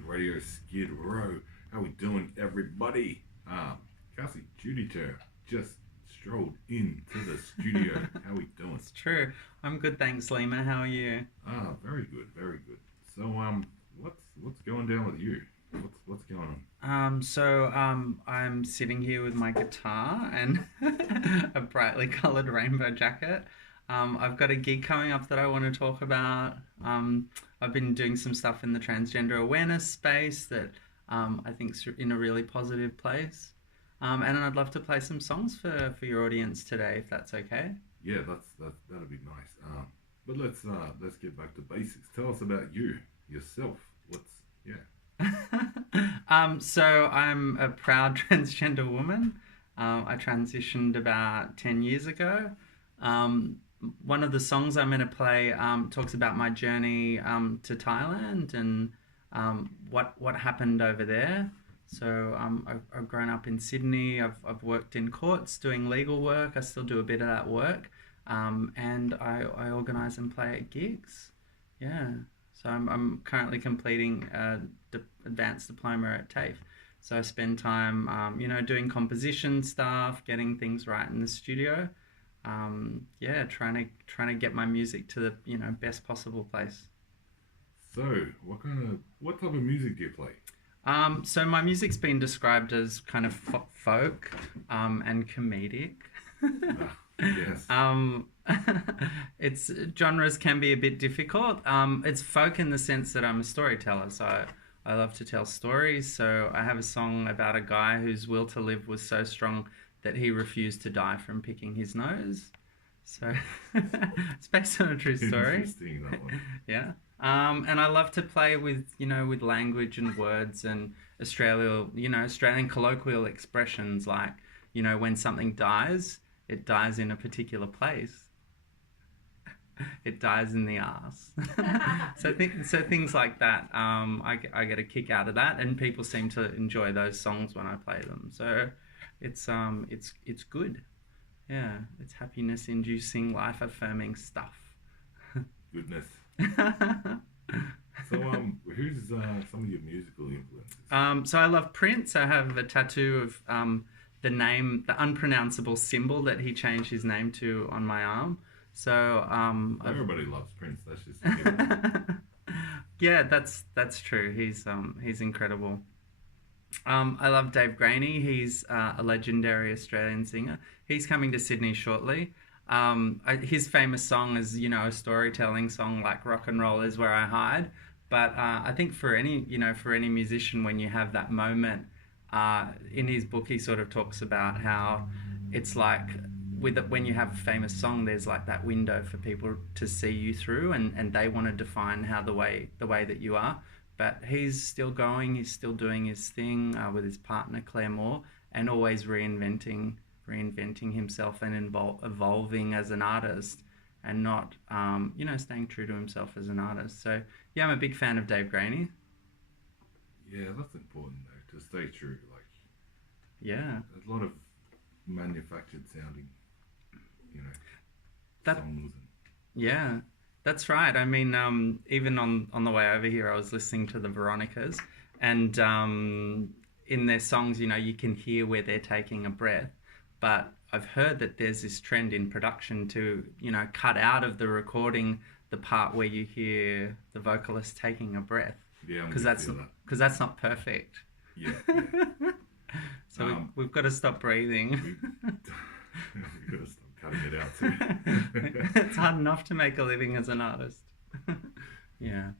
Radio Skid Row. How we doing, everybody? Cassy, Judy Ter just strolled into the studio. How we doing? It's true. I'm good, thanks, Lima. How are you? Very good, very good. So, what's going down with you? What's going on? I'm sitting here with my guitar and a brightly coloured rainbow jacket. I've got a gig coming up that I want to talk about. I've been doing some stuff in the transgender awareness space that I think's in a really positive place. And I'd love to play some songs for your audience today, if that's okay. Yeah, that'd be nice. But let's get back to basics. Tell us about yourself. What's yeah. So I'm a proud transgender woman. I transitioned about 10 years ago. One of the songs I'm going to play talks about my journey to Thailand and what happened over there. So I've grown up in Sydney. I've worked in courts doing legal work. I still do a bit of that work. And I organise and play at gigs. Yeah. So I'm currently completing a advanced diploma at TAFE. So I spend time, doing composition stuff, getting things right in the studio. Trying to get my music to the best possible place. So, what type of music do you play? So my music's been described as kind of folk and comedic. Yes. Its genres can be a bit difficult. It's folk in the sense that I'm a storyteller, so I love to tell stories. So I have a song about a guy whose will to live was so strong that he refused to die from picking his nose. So it's based on a true story. Interesting, that one. Yeah. And I love to play with language and words and Australian colloquial expressions like, when something dies, it dies in a particular place. It dies in the arse. So things like that. I get a kick out of that, and people seem to enjoy those songs when I play them. So it's good. Yeah, it's happiness inducing, life affirming stuff. Goodness. So, who's some of your musical influences? So I love Prince. I have a tattoo of the unpronounceable symbol that he changed his name to on my arm. So everybody loves Prince. That's just a given. yeah, that's true. He's incredible. I love Dave Graney. He's a legendary Australian singer. He's coming to Sydney shortly. His famous song is, a storytelling song like "Rock and Roll Is Where I Hide." But I think for any musician, when you have that moment, in his book, he sort of talks about how it's like when you have a famous song, there's like that window for people to see you through, and they want to define how the way that you are. But he's still going. He's still doing his thing with his partner Claire Moore, and always reinventing himself and evolving as an artist, and not staying true to himself as an artist. So yeah, I'm a big fan of Dave Graney. Yeah, that's important though, to stay true. Like, yeah, a lot of manufactured sounding, that songs. Yeah, that's right. I mean, even on the way over here, I was listening to the Veronicas, and in their songs, you can hear where they're taking a breath. But I've heard that there's this trend in production to, cut out of the recording the part where you hear the vocalist taking a breath. Yeah, because that's not perfect. Yeah. So we've got to stop breathing. We've got to stop cutting it out too. It's hard enough to make a living as an artist. Yeah.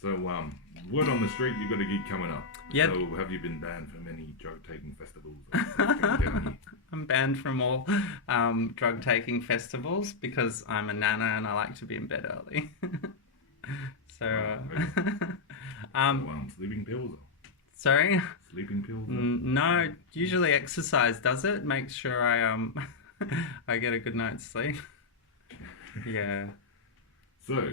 So word on the street, you've got a gig coming up. Yep. So have you been banned from any drug-taking festivals? I'm banned from all drug-taking festivals because I'm a nana and I like to be in bed early. So, sleeping pills? Sorry? Sleeping pills? No, usually exercise does it. Makes sure I I get a good night's sleep. Yeah. So,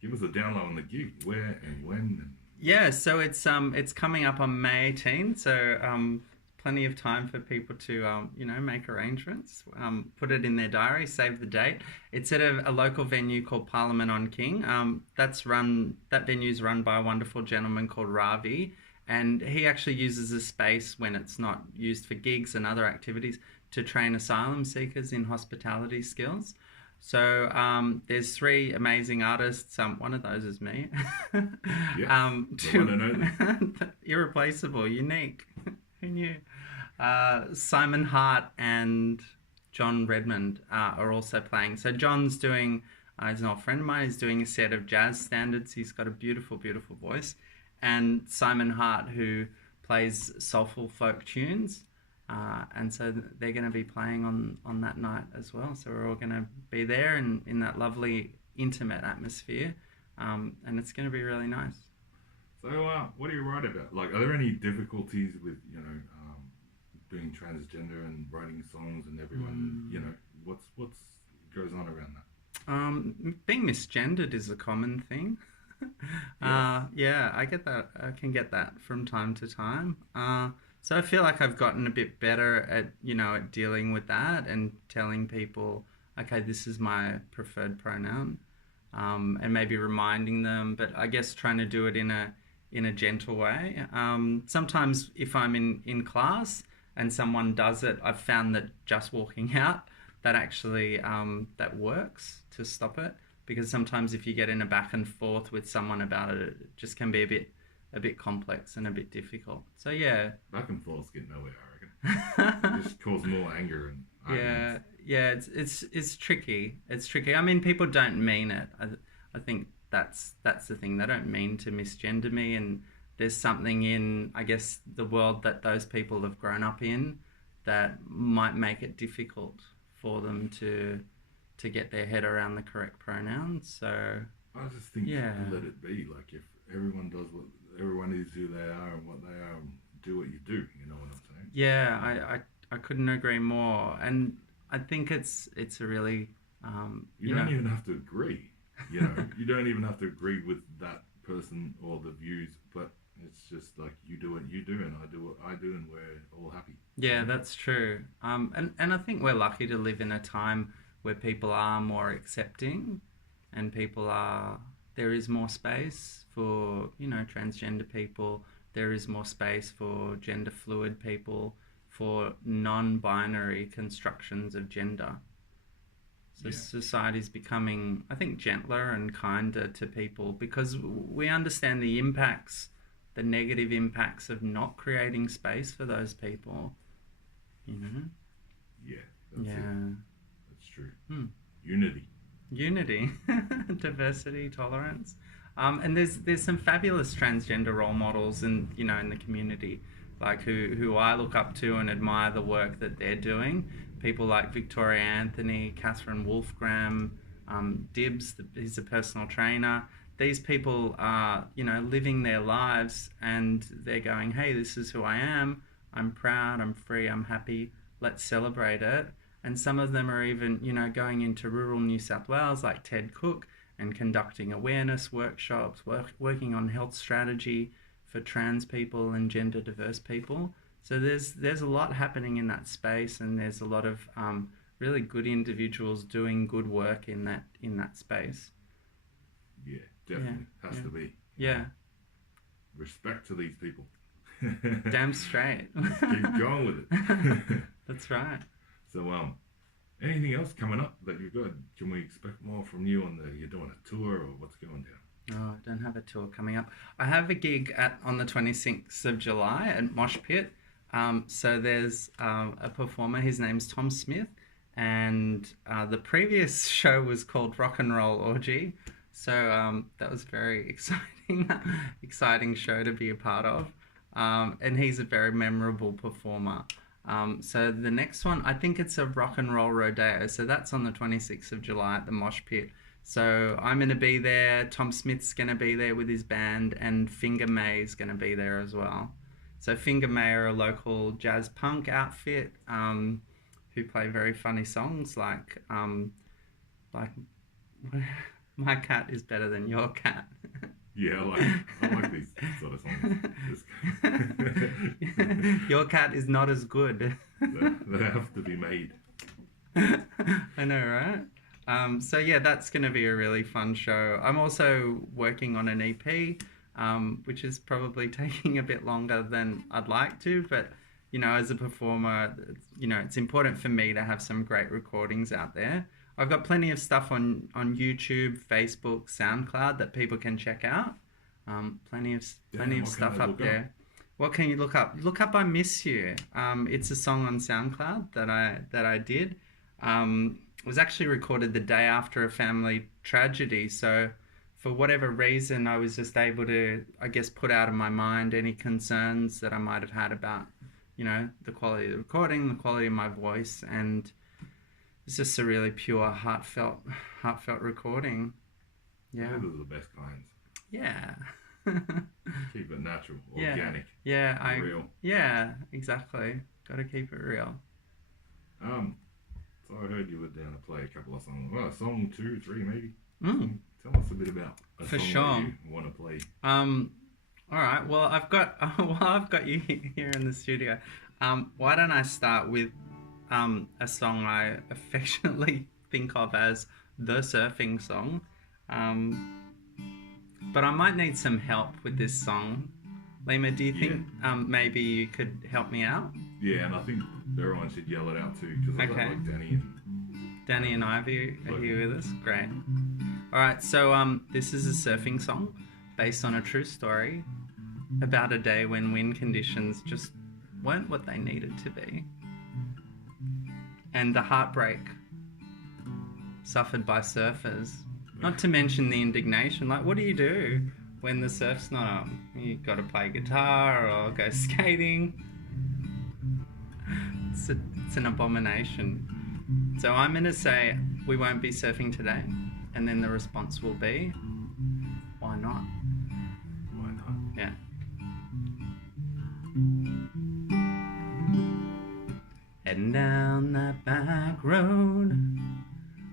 give us a download on the gig. Where and when? Yeah, so it's coming up on May 18th. So plenty of time for people to, make arrangements, put it in their diary, save the date. It's at a local venue called Parliament on King. That venue's run by a wonderful gentleman called Ravi, and he actually uses the space when it's not used for gigs and other activities to train asylum seekers in hospitality skills. So there's three amazing artists. One of those is me. Yes, the one and only. Irreplaceable, unique. Who knew? Simon Hart and John Redmond are also playing. So John's doing, he's an old friend of mine, he's doing a set of jazz standards. He's got a beautiful, beautiful voice. And Simon Hart, who plays soulful folk tunes. And so they're going to be playing on that night as well. So we're all going to be there in that lovely, intimate atmosphere. And it's going to be really nice. So what do you write about? Like, are there any difficulties with, being transgender and writing songs and everyone, what's goes on around that? Being misgendered is a common thing. Yes. Yeah, I get that. I can get that from time to time. So I feel like I've gotten a bit better at dealing with that and telling people, okay, this is my preferred pronoun, and maybe reminding them, but I guess trying to do it in a gentle way. Sometimes if I'm in class and someone does it, I've found that just walking out, that actually that works to stop it, because sometimes if you get in a back and forth with someone about it, it just can be a bit complex and a bit difficult. So yeah. Back and forths get nowhere, I reckon. It just cause more anger and arguments. Yeah, it's tricky. It's tricky. I mean, people don't mean it. I think that's the thing. They don't mean to misgender me, and there's something in, I guess, the world that those people have grown up in that might make it difficult for them to get their head around the correct pronouns. So I just think let it be. Like, if everyone does what everyone is, who they are and what they are, do what you do. You know what I'm saying? Yeah, I couldn't agree more. And I think it's a really you don't even have to agree. You don't even have to agree with that person or the views, but it's just like, you do what you do and I do what I do, and we're all happy. Yeah, that's true. And I think we're lucky to live in a time where people are more accepting, and there is more space for, transgender people. There is more space for gender fluid people, for non-binary constructions of gender. So society's becoming, I think, gentler and kinder to people, because we understand the negative impacts of not creating space for those people. Yeah, that's it. That's true. Unity. Diversity, tolerance. And there's some fabulous transgender role models in the community, like who I look up to and admire the work that they're doing. People like Victoria Anthony, Catherine Wolfgram, Dibbs, he's a personal trainer. These people are, living their lives, and they're going, hey, this is who I am. I'm proud, I'm free, I'm happy. Let's celebrate it. And some of them are even, going into rural New South Wales, like Ted Cook, and conducting awareness workshops, working on health strategy for trans people and gender diverse people. So there's a lot happening in that space, and there's a lot of really good individuals doing good work in that space. Yeah, definitely. Has to be. Yeah. Respect to these people. Damn straight. Keep going with it. That's right. So, anything else coming up that you've got? Can we expect more from you you're doing a tour, or what's going down? Oh, I don't have a tour coming up. I have a gig on the 26th of July at Mosh Pit. So there's a performer, his name's Tom Smith, and the previous show was called Rock and Roll Orgy. So that was very exciting show to be a part of. And he's a very memorable performer. So the next one, I think it's a rock and roll rodeo. So that's on the 26th of July at the Mosh Pit. So I'm going to be there. Tom Smith's going to be there with his band, and Finger May's going to be there as well. So Finger May are a local jazz punk outfit who play very funny songs like My Cat Is Better Than Your Cat. Yeah, I like these sort of songs. Your cat is not as good. They have to be made. I know, right? So yeah, that's going to be a really fun show. I'm also working on an EP, which is probably taking a bit longer than I'd like to, but you know, as a performer, it's important for me to have some great recordings out there. I've got plenty of stuff on YouTube, Facebook, SoundCloud that people can check out. Plenty of stuff up there. What can you look up? Look up "I Miss You." It's a song on SoundCloud that I did. It was actually recorded the day after a family tragedy. So for whatever reason, I was just able to, I guess, put out of my mind any concerns that I might have had about, the quality of the recording, the quality of my voice, and it's just a really pure, heartfelt recording. Yeah. Those are the best kinds. Yeah. Keep it natural, organic. Yeah, real. Yeah, exactly. Got to keep it real. So I heard you were down to play a couple of songs. Well, a song 2, 3 maybe. Tell us a bit about a For song sure. that you want to play. All right. Well, I've got you here in the studio. Why don't I start with a song I affectionately think of as the surfing song. But I might need some help with this song. Lima, do you think maybe you could help me out? Yeah, and I think everyone should yell it out too, because I like Dani and Ivy are here with us. Great. All right, so this is a surfing song based on a true story about a day when wind conditions just weren't what they needed to be, and the heartbreak suffered by surfers. Not to mention the indignation. Like, what do you do when the surf's not up? You got to play guitar or go skating. It's an abomination. So I'm going to say we won't be surfing today, and then the response will be, why not? Why not? Yeah. Heading down that back road,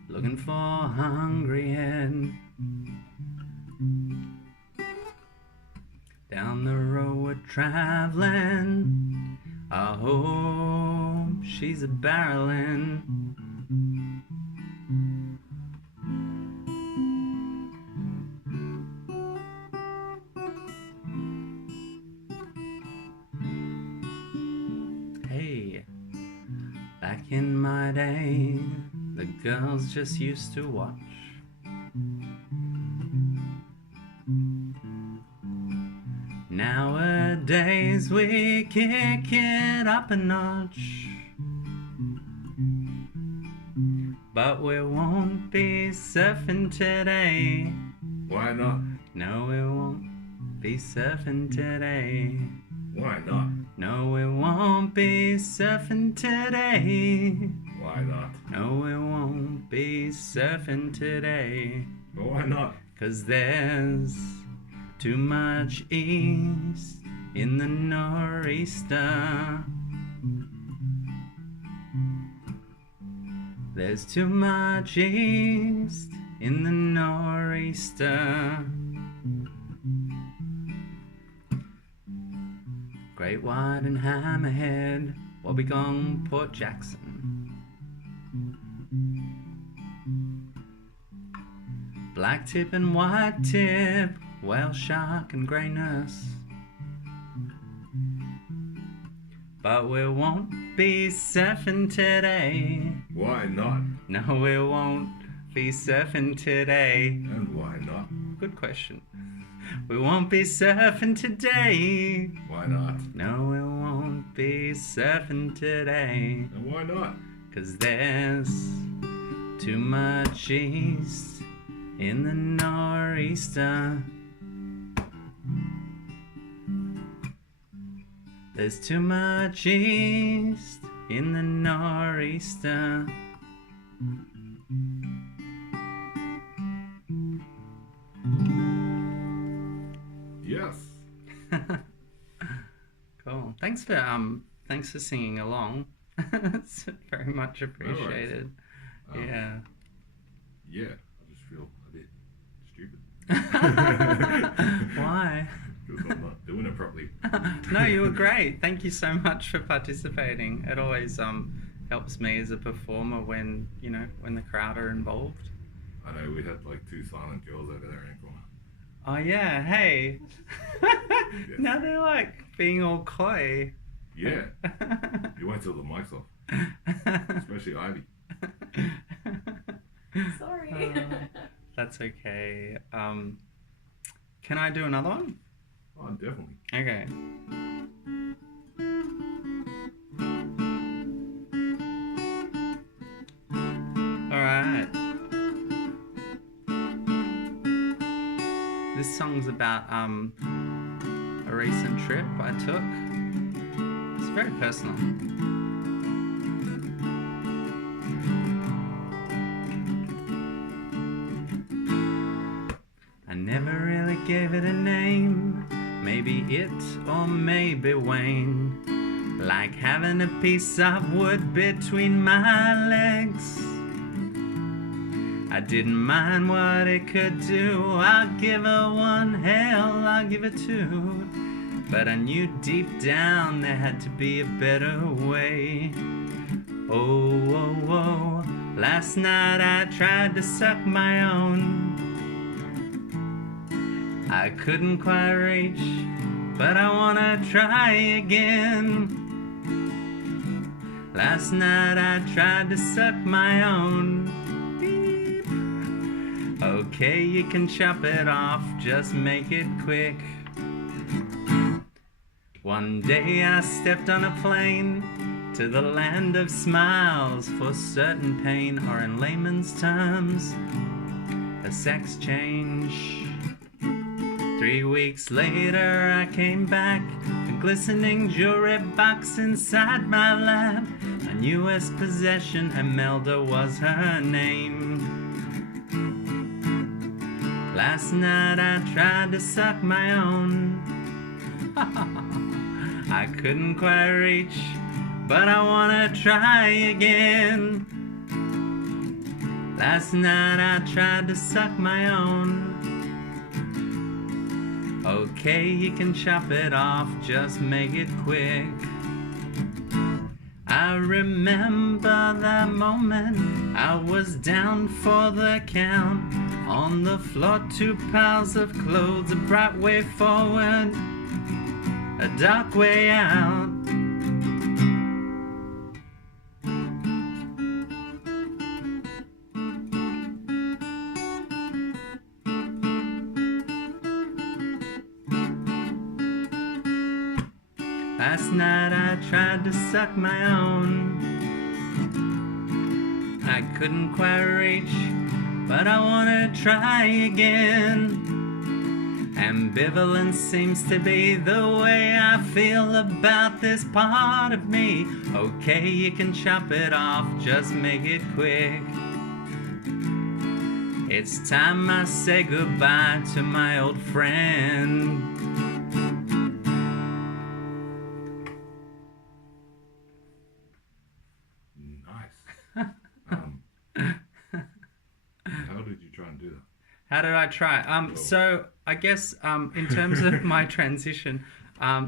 looking for a hungry head. Down the road we're traveling, I hope she's a barreling. Hey, back in my day, the girls just used to watch. Nowadays we kick it up a notch, but we won't be surfing today. Why not? No, we won't be surfing today. Why not? No, we won't be surfing today. Why not? No, we won't be surfing today. But why not? 'Cause there's too much east in the nor'easter. There's too much east in the nor'easter. Great White and Hammerhead, Wobbegong, Port Jackson. Black tip and white tip, whale shark and grey nurse. But we won't be surfing today. Why not? No, we won't be surfing today. And why not? Good question. We won't be surfing today. Why not? No, we won't be surfing today. And why not? 'Cause there's too much east in the nor'easter. There's too much east in the nor'easter. Yes. Cool. Thanks for singing along. It's very much appreciated. Yeah. Yeah, I just feel a bit stupid. Why? Because I'm not doing it properly. No, you were great. Thank you so much for participating. It always helps me as a performer when the crowd are involved. I know we had like two silent girls over there in the corner. Oh yeah, hey. Yes. Now they're like being all coy. Yeah. You wait till the mic's off. Especially Ivy. Sorry. That's okay. Can I do another one? Oh, definitely. Okay. Alright. This song's about a recent trip I took. It's very personal. I never really gave it a name. Maybe it or maybe Wayne. Like having a piece of wood between my legs. I didn't mind what it could do. I'll give her one, hell, I'll give her two. But I knew deep down there had to be a better way. Oh, oh, oh. Last night I tried to suck my own. I couldn't quite reach, but I wanna try again. Last night I tried to suck my own. Beep. Okay, you can chop it off, just make it quick. One day I stepped on a plane to the land of smiles for certain pain, or in layman's terms, a sex change. 3 weeks later I came back, a glistening jewelry box inside my lap. My newest possession, Imelda was her name. Last night I tried to suck my own. I couldn't quite reach, but I wanna try again. Last night I tried to suck my own. Okay, you can chop it off, just make it quick. I remember that moment, I was down for the count. On the floor, 2 piles of clothes, a bright way forward, a dark way out. Last night I tried to suck my own. I couldn't quite reach, but I wanna try again. Ambivalence seems to be the way I feel about this part of me. Okay, you can chop it off, just make it quick. It's time I say goodbye to my old friend. How did you try and do that? How did I try? So I guess in terms of my transition,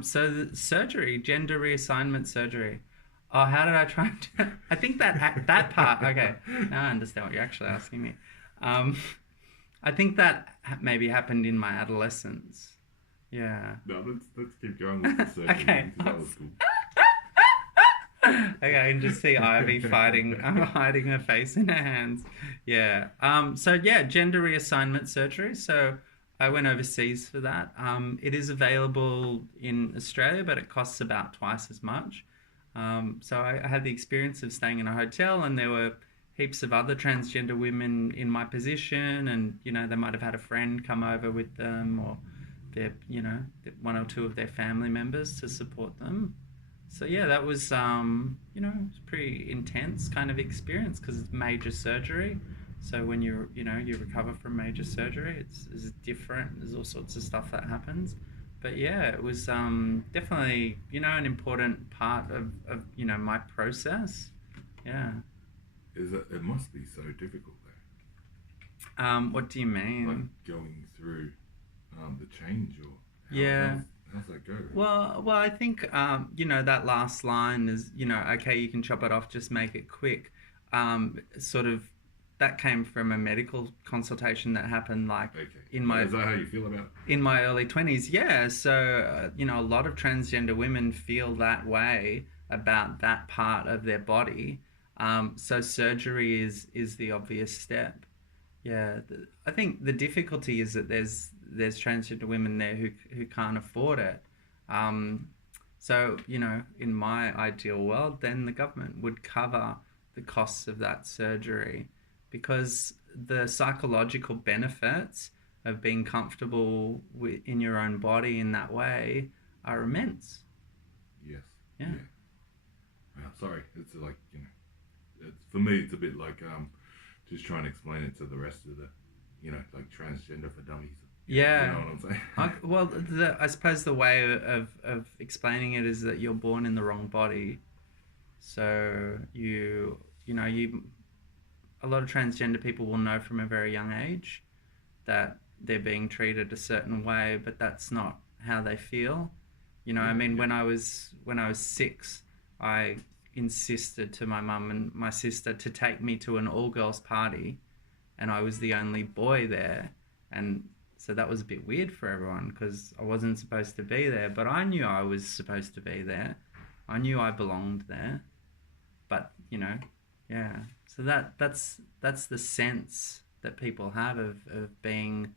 so the surgery, gender reassignment surgery. Oh, how did I try and do it? I think that part. Okay, now I understand what you're actually asking me. I think that maybe happened in my adolescence. Yeah. No, let's keep going with the surgery. Okay. That was cool. Okay, I can just see Ivy fighting, hiding her face in her hands. Yeah. So yeah, gender reassignment surgery. So I went overseas for that. It is available in Australia, but it costs about twice as much. So I had the experience of staying in a hotel, and there were heaps of other transgender women in my position, and they might have had a friend come over with them, or their one or two of their family members to support them. So yeah, that was it was pretty intense kind of experience because it's major surgery. So when you recover from major surgery, it's different. There's all sorts of stuff that happens. But yeah, it was definitely an important part of my process. Yeah. It must be so difficult though. What do you mean? Like going through the change, or yeah. How's that go? Well, I think that last line is, okay, you can chop it off, just make it quick. Sort of that came from a medical consultation that happened like Okay. in my Is that how you feel about it? in my early 20s. Yeah, so a lot of transgender women feel that way about that part of their body. So surgery is the obvious step. Yeah, I think the difficulty is that there's transgender women there who can't afford it. Um, so in my ideal world, then the government would cover the costs of that surgery, because the psychological benefits of being comfortable in your own body in that way are immense. Yes. Yeah. Well, sorry, it's like it's for me. It's a bit like just trying to explain it to the rest of the, like transgender for dummies. Yeah. You know what I'm saying? Well, I suppose the way of explaining it is that you're born in the wrong body. So a lot of transgender people will know from a very young age that they're being treated a certain way, but that's not how they feel. I mean, when I was 6, I insisted to my mum and my sister to take me to an all-girls party, and I was the only boy there, and so that was a bit weird for everyone because I wasn't supposed to be there, but I knew I was supposed to be there. I knew I belonged there, but yeah. So that's the sense that people have of being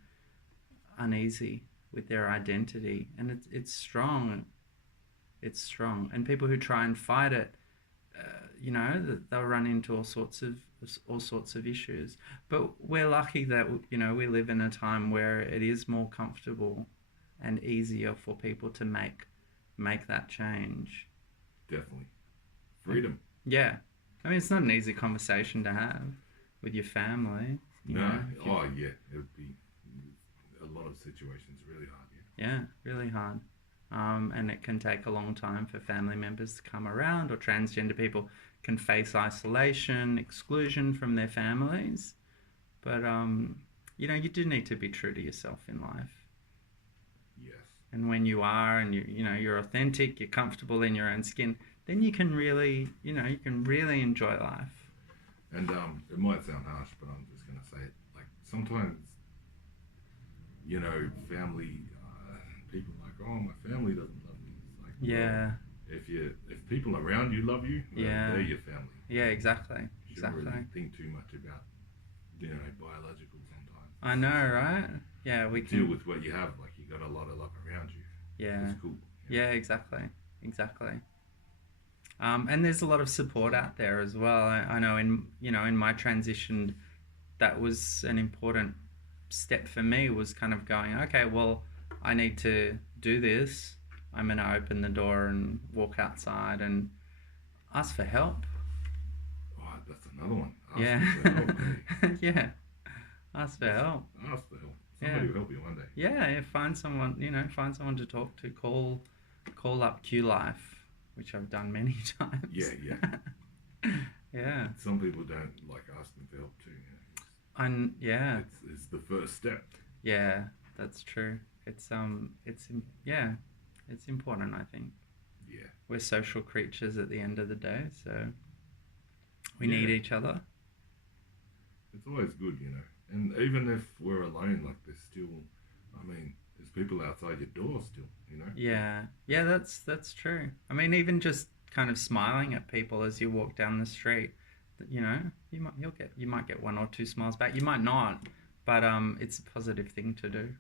uneasy with their identity, and it's strong. It's strong, and people who try and fight it, they'll run into all sorts of issues. But we're lucky that we live in a time where it is more comfortable and easier for people to make that change. Definitely, freedom. Yeah, I mean, it's not an easy conversation to have with your family. Oh yeah, it would be a lot of situations really hard. Yeah, really hard. And it can take a long time for family members to come around, or transgender people can face isolation, exclusion from their families. But, you do need to be true to yourself in life. Yes. And when you are, and you're authentic, you're comfortable in your own skin, then you can really, enjoy life. And it might sound harsh, but I'm just going to say it. Like sometimes, family people are like, oh, my family doesn't love me. It's like, yeah. Well, if people around you love you, they're your family. Yeah, exactly. You shouldn't really think too much about, biological sometimes. I know, right? Yeah, we can deal with what you have. Like you got a lot of love around you. Yeah. It's cool. Yeah, exactly. And there's a lot of support out there as well. I know in my transition, that was an important step for me, was kind of going, okay, well, I need to do this. I'm going to open the door and walk outside and ask for help. Oh, that's another one. Ask for help. Yeah. Ask for help. Ask for help. Somebody will help you one day. Yeah, find someone to talk to. Call up Q Life, which I've done many times. Yeah. Yeah. Some people don't like asking for help too. It's the first step. Yeah, that's true. It's important, I think. Yeah. We're social creatures at the end of the day, so we need each other. It's always good, And even if we're alone, like there's people outside your door still, Yeah, that's true. I mean, even just kind of smiling at people as you walk down the street, you might get 1 or 2 smiles back. You might not, but it's a positive thing to do.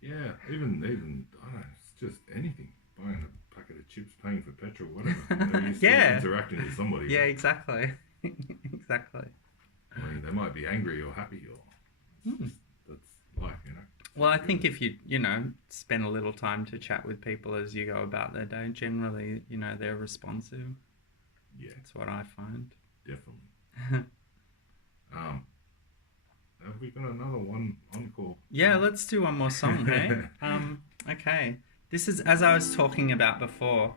Yeah, even I don't know, it's just anything. Buying a packet of chips, paying for petrol, whatever. You're still interacting with somebody. Yeah, exactly. Exactly. I mean, they might be angry or happy, or that's life, Well, I think if you spend a little time to chat with people as you go about their day, generally, they're responsive. Yeah. That's what I find. Definitely. Have we got another one encore? Yeah, let's do one more song, hey? Okay. This is, as I was talking about before,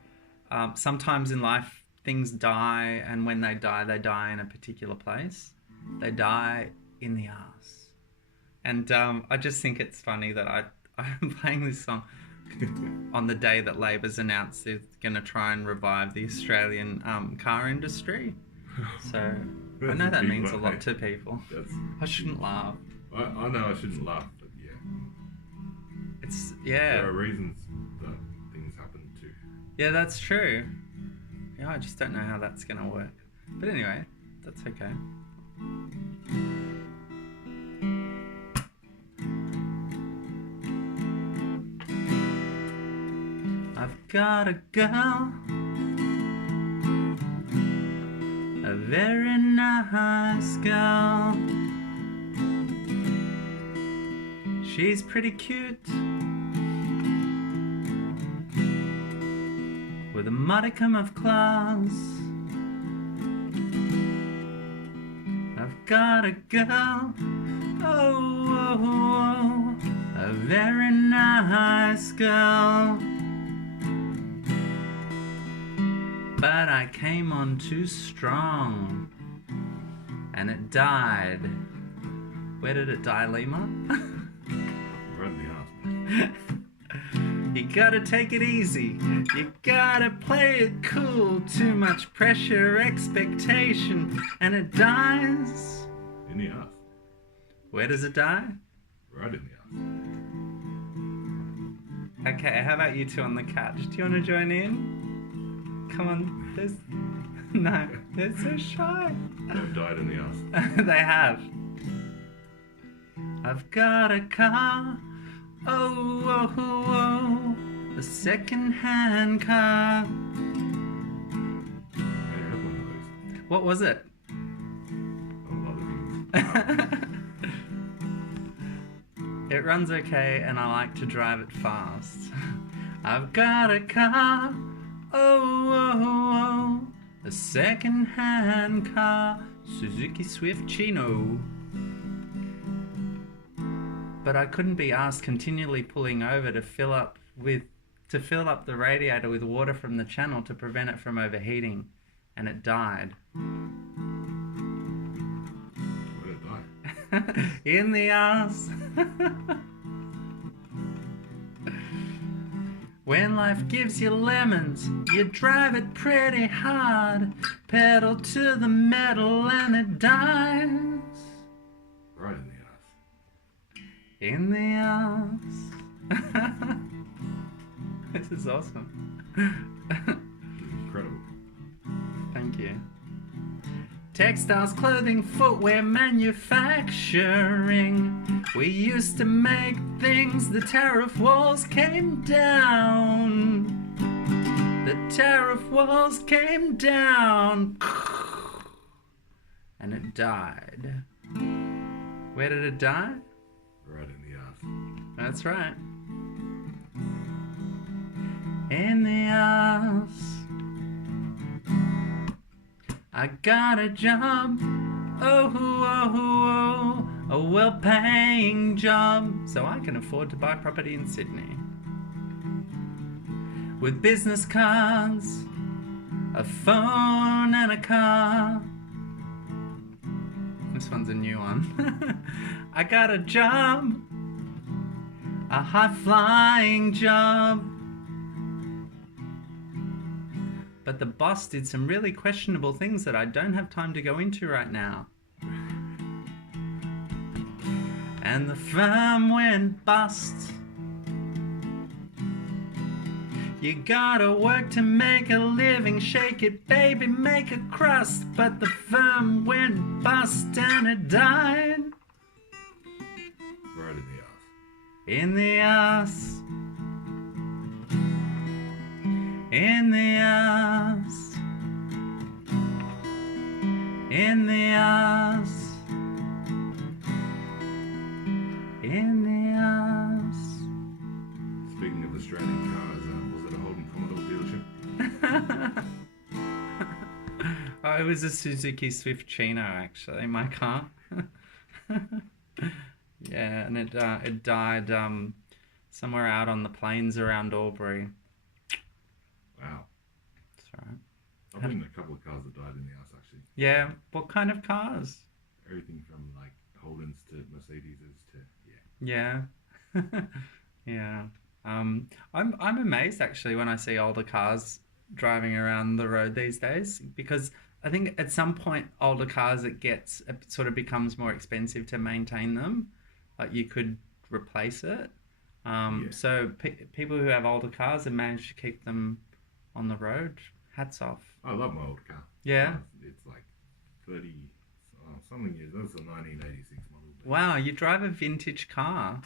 sometimes in life things die, and when they die in a particular place. They die in the arse. And I just think it's funny that I'm playing this song on the day that Labor's announced they're going to try and revive the Australian car industry. So I know that means a lot to people. I shouldn't laugh. I know I shouldn't laugh, but yeah. There are reasons that things happen too. Yeah, that's true. Yeah, I just don't know how that's going to work. But anyway, that's okay. I've got a girl, a very nice girl. She's pretty cute, with a modicum of class. I've got a girl, a very nice girl. But I came on too strong, and it died. Where did it die, Lima? Right in the ass. You gotta take it easy. You gotta play it cool. Too much pressure, expectation, and it dies. In the ass. Where does it die? Right in the ass. Okay, how about you two on the couch? Do you want to join in? Come on, no, they're so shy. They've died in the ass. They have. I've got a car, a second-hand car. I had one of those. What was it? A lot of things. It runs okay, and I like to drive it fast. I've got a car. A second-hand car, Suzuki Swift Chino. But I couldn't be asked continually pulling over to fill up the radiator with water from the channel to prevent it from overheating, and it died. Where did it die? In the ass. When life gives you lemons, you drive it pretty hard. Pedal to the metal and it dies. Right In in the ass. the ass. This is awesome. Incredible. Thank you. Textiles, clothing, footwear, manufacturing. We used to make things, the tariff walls came down. The tariff walls came down. And it died. Where did it die? Right in the ass. That's right. In the ass. I got a job, a well-paying job, so I can afford to buy property in Sydney. With business cards, a phone and a car. This one's a new one. I got a job, a high-flying job. But the boss did some really questionable things that I don't have time to go into right now. And the firm went bust. You gotta work to make a living, shake it, baby, make a crust. But the firm went bust and it died. Right in the ass. In the ass. In the ass. In the ass. In the ass. Speaking of Australian cars, was it a Holden Commodore dealership? Oh, it was a Suzuki Swift Chino, actually, my car. Yeah, and it died somewhere out on the plains around Albury. Wow. That's right. I've been in a couple of cars that died in the ass, actually. Yeah, what kind of cars? Everything from like Holdens to Mercedeses to Yeah. Yeah. I'm amazed actually when I see older cars driving around the road these days because I think at some point older cars it sort of becomes more expensive to maintain them. Like you could replace it. Yeah, So people who have older cars and manage to keep them on the road, hats off. I love my old car. Yeah. It's like 30 something years. That's a 1986 model. Wow, you drive a vintage car.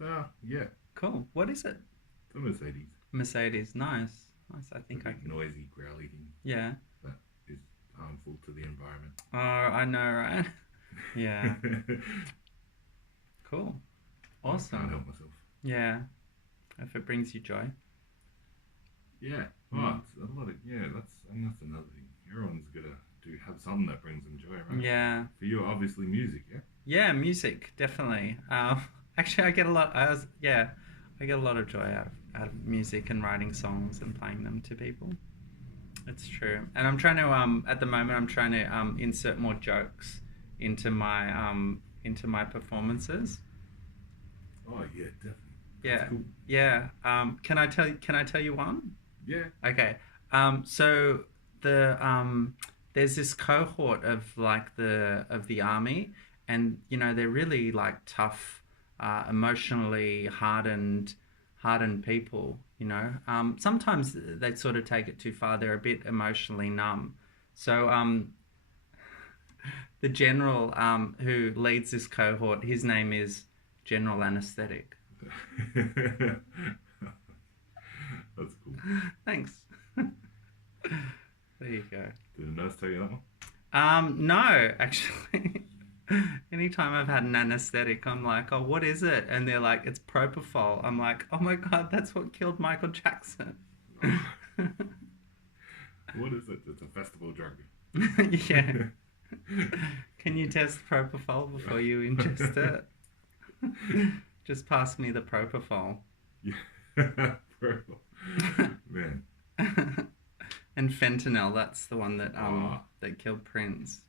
Yeah, Cool. What is it? it's a Mercedes. Mercedes. Nice. Nice. I The think I big can. noisy growly thing Yeah. that is harmful to the environment. Oh, I know, right? Yeah. Cool. I can't Awesome. help myself. Yeah. If it brings you joy. Yeah. Mm. Oh, it's a lot of that's another thing. Everyone's gotta have something that brings them joy, right? Yeah. For you, obviously, music. Yeah. Yeah, music, definitely. Actually, I get a lot of joy out of music and writing songs and playing them to people. It's true. And I'm trying to at the moment I'm trying to insert more jokes into my performances. Oh yeah, definitely. That's Yeah. cool. Yeah. Can I tell you one? Yeah. Okay. So there's this cohort of like the army, and they're really like tough, emotionally hardened people. Sometimes they sort of take it too far. They're a bit emotionally numb. So the general who leads this cohort, his name is General Anesthetic. That's cool. Thanks. There you go. Did a nurse tell you that one? No, actually. Anytime I've had an anesthetic, I'm like, oh, what is it? And they're like, it's propofol. I'm like, oh my God, that's what killed Michael Jackson. What is it? It's a festival drug. Yeah. Can you test propofol before you ingest it? Just pass me the propofol. Yeah. Purple. Man. And fentanyl, that's the one that Ah. that killed Prince.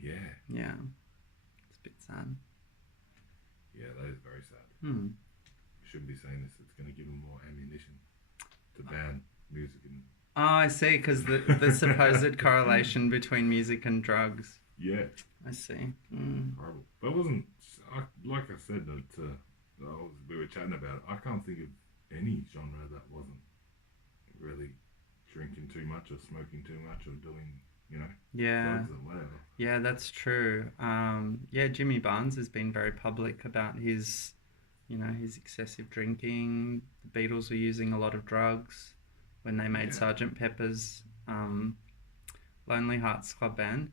Yeah. Yeah. It's a bit sad. Yeah, that is very sad. Hmm. We shouldn't be saying this. It's going to give them more ammunition to ban music and Oh, I see, because the supposed correlation between music and drugs. yeah, I see. Mm. horrible. But it wasn't like I said that we were chatting about it. I can't think of any genre that wasn't really drinking too much or smoking too much or doing Yeah. drugs or whatever. Yeah, that's true. Yeah, Jimmy Barnes has been very public about his excessive drinking. The Beatles were using a lot of drugs when they made Yeah, Sergeant Pepper's Lonely Hearts Club Band.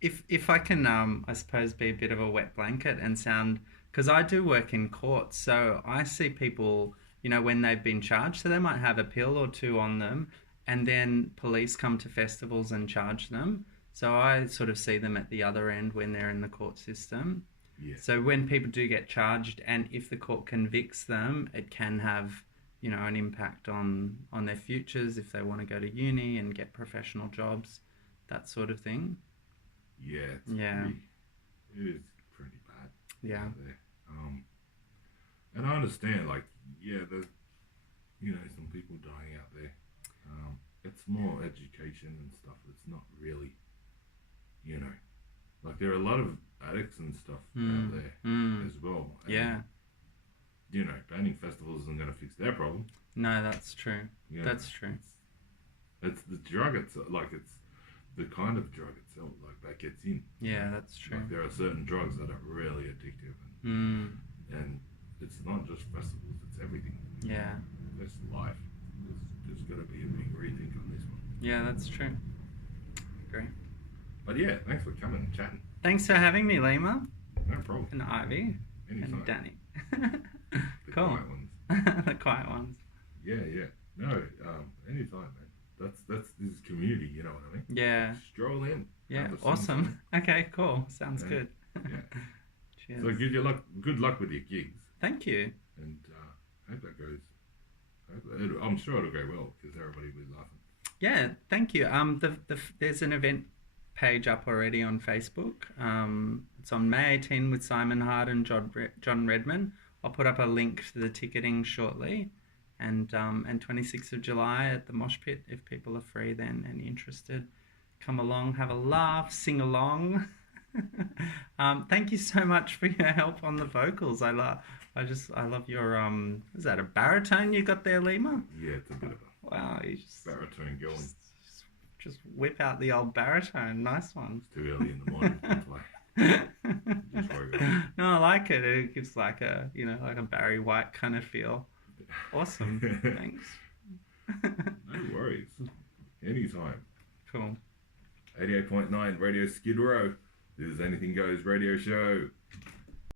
If I can, I suppose, be a bit of a wet blanket and sound, because I do work in courts, so I see people, when they've been charged, so they might have a pill or two on them, and then police come to festivals and charge them. So I sort of see them at the other end when they're in the court system. yeah, So when people do get charged, and if the court convicts them, it can have, an impact on their futures if they want to go to uni and get professional jobs, that sort of thing. yeah. Yeah, It is pretty bad yeah, out there. And I understand, like, yeah, there's some people dying out there. It's more education and stuff. It's not really, you know, like there are a lot of addicts and stuff out there mm, as well. yeah. And banning festivals isn't going to fix their problem. No, that's true. You know, That's true. it's the drug itself. Like it's the kind of drug itself, like that gets in. Yeah, that's true. Like there are certain drugs that are really addictive, Mm, and it's not just festivals; it's everything. yeah, It's life. There's got to be a big rethink on this one. yeah, that's true. Great. But yeah, thanks for coming and chatting. Thanks for having me, Lima No problem. and Ivy Anytime. and Dani. The Cool. quiet ones. The quiet ones. Yeah, yeah. No, anytime, man. This is community. You know what I mean? Yeah, Stroll in. yeah, Have a sing awesome. Okay, cool. Sounds Yeah. good. Yeah. Cheers. So good luck with your gigs, Thank you. and hope that goes. I'm sure it'll go well because everybody will be laughing. Yeah, thank you. There's an event page up already on Facebook. It's on May 18 with Simon Hart and John Redman. I'll put up a link to the ticketing shortly, and 26th of July at the Mosh Pit. If people are free then and interested, come along, have a laugh, sing along. Thank you so much for your help on the vocals. I love your is that a baritone you got there, Lima? Yeah, it's a bit of a wow. You just baritone going. Just whip out the old baritone. Nice one. It's too early in the morning. That's why. Just No, I like it. It gives like a like a Barry White kind of feel. Awesome. Thanks. No worries. Anytime. Cool. 88.9 Radio Skid Row. This is Anything Goes Radio Show.